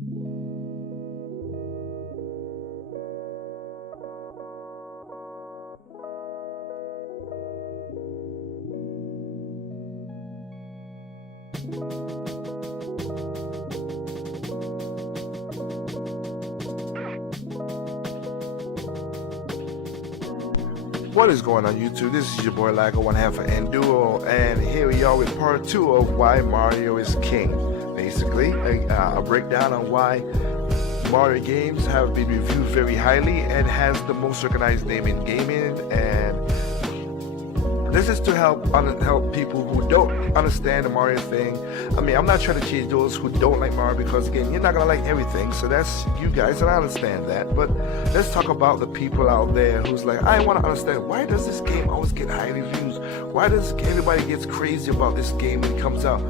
What is going on YouTube? This is your boy Lago, one half of Enduo, and here we are with part 2 of why Mario is king. Basically, a breakdown on why Mario games have been reviewed very highly and has the most recognized name in gaming, and this is to help people who don't understand the Mario thing. I mean, I'm not trying to change those who don't like Mario, because again, you're not gonna like everything, so that's you guys, and I understand that. But let's talk about the people out there who's like, I want to understand, why does this game always get high reviews? Why does everybody gets crazy about this game when it comes out?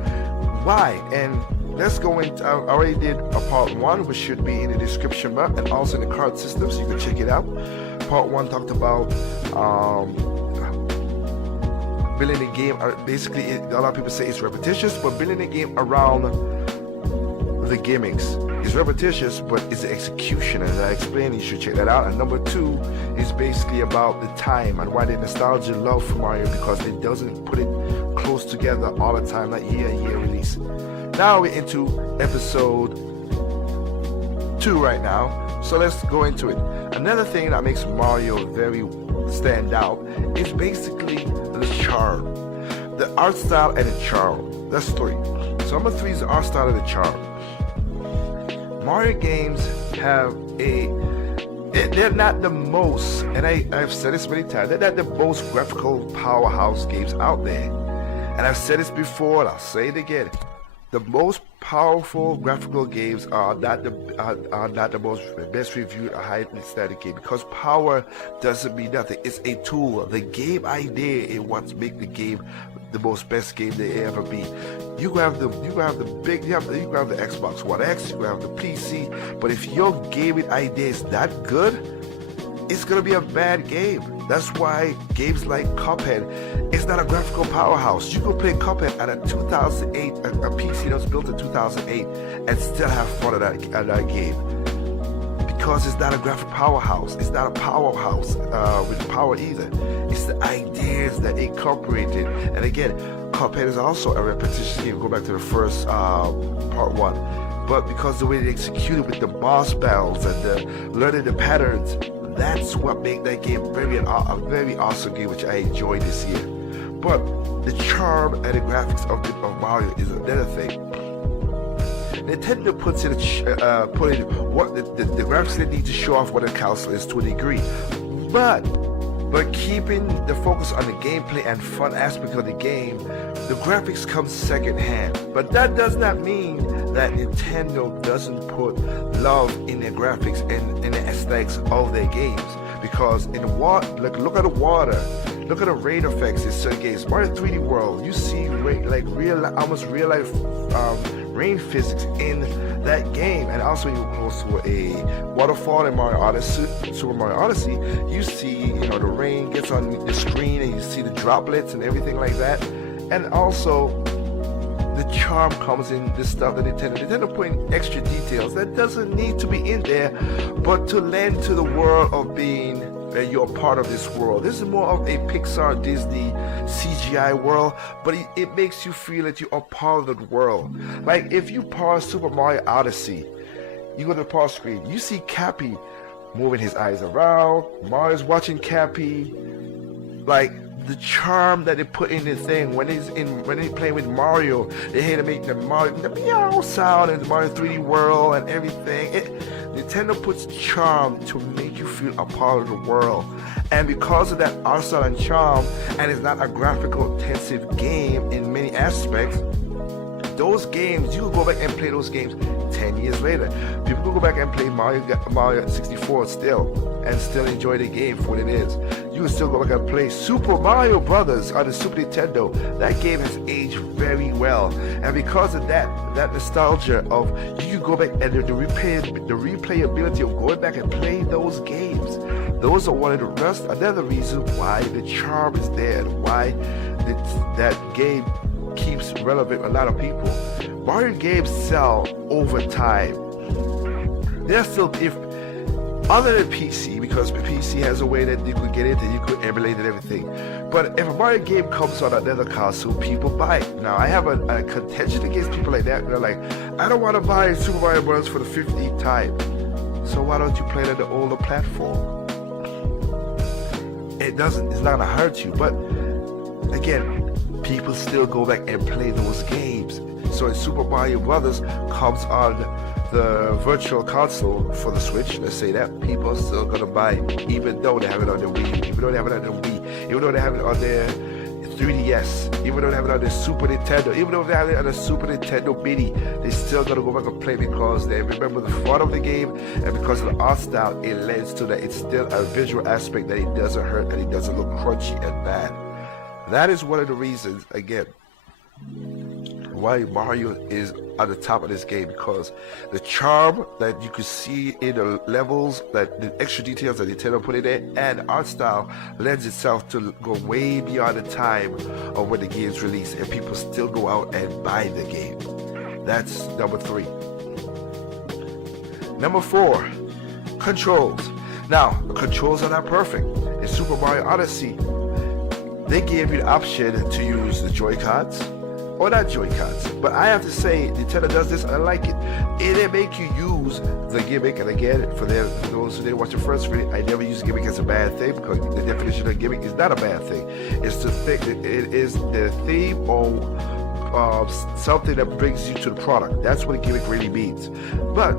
Why? And let's go into, I already did a part 1, which should be in the description bar and also in the card system, so you can check it out. Part 1 talked about building the game. Basically, a lot of people say it's repetitious, but building the game around the gimmicks is repetitious, but it's the execution. As I explained, you should check that out. And number 2 is basically about the time and why the nostalgia love for Mario, because it doesn't put it close together all the time, like year release. Now we're into episode 2 right now, so let's go into it. Another thing that makes Mario very stand out is basically the charm, the art style and the charm. That's 3. So number 3 is the art style and the charm. Mario games have they're not the most, and I've said this many times, they're not the most graphical powerhouse games out there. And I've said this before, and I'll say it again. The most powerful graphical games are not the most best reviewed or highly static game, because power doesn't mean nothing. It's a tool. The game idea is what makes the game the most best game they ever be. You have the Xbox One X, you have the PC, but if your gaming idea is not good, it's gonna be a bad game. That's why games like Cuphead is not a graphical powerhouse. You can play Cuphead at a 2008, a PC that was built in 2008, and still have fun at that game, because it's not a graphic powerhouse. It's not a powerhouse with power either. It's the ideas that they incorporated. And again, Cuphead is also a repetitious game. Go back to the first part 1, but because the way they executed with the boss battles and the learning the patterns, that's what made that game a very awesome game, which I enjoyed this year. But the charm and the graphics of Mario is another thing. Nintendo puts in what the graphics they need to show off what the console is to a degree, but keeping the focus on the gameplay and fun aspect of the game, the graphics come second hand. But that does not mean that Nintendo doesn't put love in their graphics and in the aesthetics of their games, because in the water, look at the water, look at the rain effects in certain games. Mario 3D World, you see almost real life rain physics in that game. And also you also a waterfall in Mario Odyssey, Super Mario Odyssey, you see the rain gets on the screen and you see the droplets and everything like that. And also the charm comes in this stuff that Nintendo putting extra details that doesn't need to be in there, but to lend to the world of being that you're a part of this world. This is more of a Pixar Disney CGI world, but it makes you feel that you are part of the world. Like if you pause Super Mario Odyssey, you go to the pause screen, you see Cappy moving his eyes around, Mario's watching Cappy. Like the charm that they put in the thing when they play with Mario, they had to make the meow sound in the Mario 3D World and everything. Nintendo puts charm to make you feel a part of the world, and because of that art style and charm, and it's not a graphical intensive game in many aspects, those games, you can go back and play those games 10 years later. People can go back and play Mario 64 still enjoy the game for what it is. You can still go back and play Super Mario Brothers on the Super Nintendo. That game has aged very well, and because of that nostalgia of you can go back and the replayability of going back and playing those games, those are one of another reason why the charm is there, and why that game keeps relevant with a lot of people. Mario games sell over time. there's still, if other than PC, because PC has a way that you could get it and you could emulate and everything. But if a Mario game comes on another console, people buy it. Now, I have a contention against people like that. They're like, I don't want to buy Super Mario Bros. For the 50th time. So why don't you play it on the older platform? It's not gonna hurt you. But again, people still go back and play those games. So if Super Mario Brothers comes on the virtual console for the Switch, let's say that, people are still gonna buy it, even though they have it on their Wii, even though they have it on their Wii, even though they have it on their 3DS, even though they have it on their Super Nintendo, even though they have it on a Super Nintendo Mini, they still gonna go back and play because they remember the fun of the game, and because of the art style, it lends to that. It's still a visual aspect that it doesn't hurt and it doesn't look crunchy and bad. That is one of the reasons, again, why Mario is at the top of this game, because the charm that you could see in the levels, that the extra details that Nintendo put in there, and art style lends itself to go way beyond the time of when the game's released, and people still go out and buy the game. That's number 3. Number 4, controls. Now, the controls are not perfect. In Super Mario Odyssey, they gave you the option to use the Joy-Cons, or not Joy-Cons, but I have to say, Nintendo does this, I like it. It make you use the gimmick, and again, for those who didn't watch the first video, I never use gimmick as a bad thing, because the definition of gimmick is not a bad thing. It's the thing, it is the theme or something that brings you to the product. That's what a gimmick really means. But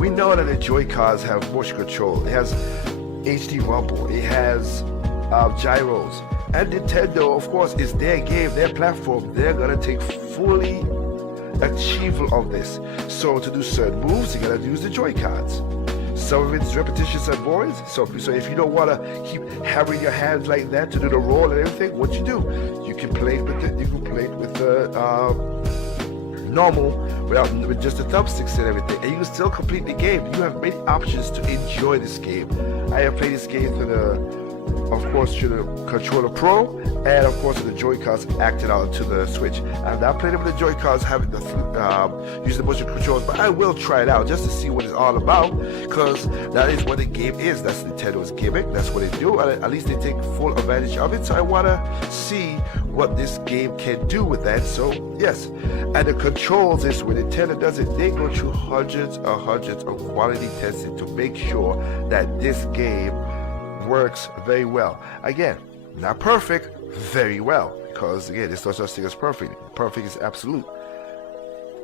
we know that the Joy-Cons have motion control. It has HD rumble. It has gyros. And Nintendo, of course, is their game, their platform. They're gonna take fully achievable of this. So to do certain moves, you gotta use the Joy-Cons. Some of it is repetitions and boards. So if you don't wanna keep hammering your hands like that to do the roll and everything, what you do? You can play it with the normal, with just the thumbsticks and everything, and you can still complete the game. You have many options to enjoy this game. I have played this game through of course, to the Controller Pro, and of course the Joy-Cons acted out to the Switch. I've not played it with the Joy-Cons having the using the motion controls, but I will try it out just to see what it's all about, because that is what the game is. That's Nintendo's gimmick. That's what they do. At least they take full advantage of it. So I want to see what this game can do with that. So yes, and the controls is when Nintendo does it, they go through hundreds of quality testing to make sure that this game works very well. Again, not perfect, very well, because again, there's no such thing as perfect. Perfect is absolute.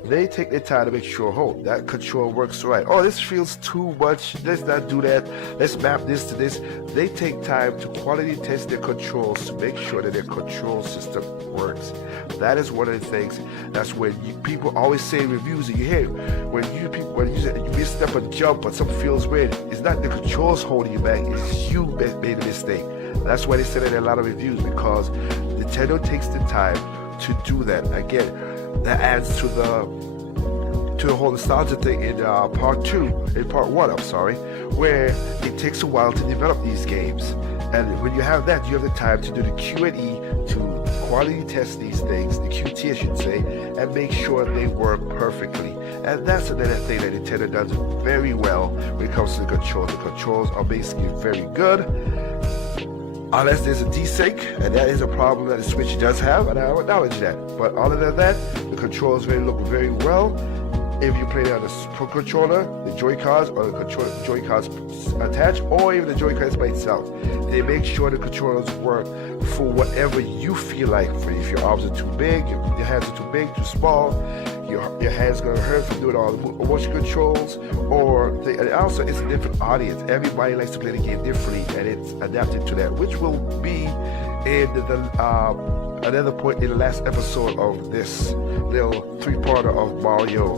They take their time to make sure, oh, that control works right. Oh, this feels too much. Let's not do that. Let's map this to this. They take time to quality test their controls to make sure that their control system works. That is one of the things. That's when people always say in reviews, and you hear when you misstep a jump, but something feels weird. It's not the controls holding you back. It's you made a mistake. That's why they say that in a lot of reviews, because Nintendo takes the time to do that. Again, that adds to the whole nostalgia thing in part 1, I'm sorry, where it takes a while to develop these games. And when you have that, you have the time to do the Q&E, to quality test these things, the QT I should say, and make sure they work perfectly. And that's another thing that Nintendo does very well when it comes to the controls. The controls are basically very good, unless there's a desync, and that is a problem that the Switch does have, and I acknowledge that. But other than that, the controls look very well. If you play it on the Pro Controller, the Joy-Cons, or the Joy-Cons attached, or even the Joy-Cons by itself, they make sure the controllers work for whatever you feel like. For if your arms are too big, your hands are too big, too small, your hands gonna hurt from doing all the motion controls, and also it's a different audience. Everybody likes to play the game differently, and it's adapted to that, which will be in another point in the last episode of this little 3-parter of Mario,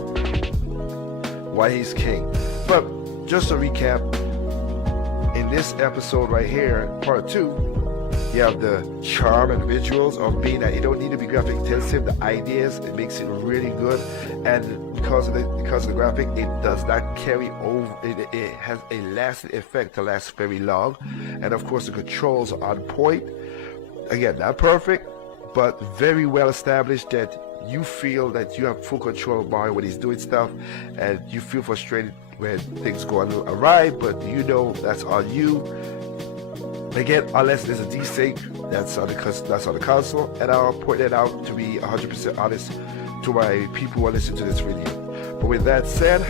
Why He's King. But just to recap, in this episode right here, part 2, you have the charm and visuals of being that you don't need to be graphic intensive. The ideas, it makes it really good, and because of the graphic, it does not carry over. It has a lasting effect to last very long, and of course the controls are on point. Again, not perfect, but very well established that you feel that you have full control of Mario when he's doing stuff, and you feel frustrated when things go a little awry, but you know that's on you. Again, unless there's a desync, that's on the console, and I'll point that out to be 100% honest to my people who are listening to this video. But with that said,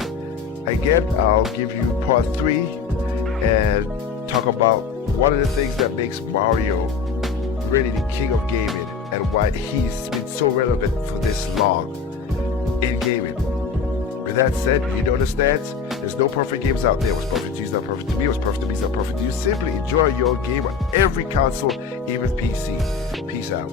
again, I'll give you part 3 and talk about one of the things that makes Mario really the king of gaming and why he's been so relevant for this long in gaming. With that said, you know the stats. There's no perfect games out there. What's perfect to you is not perfect to me. What's perfect to me is not perfect to you. Simply enjoy your game on every console, even PC. Peace out.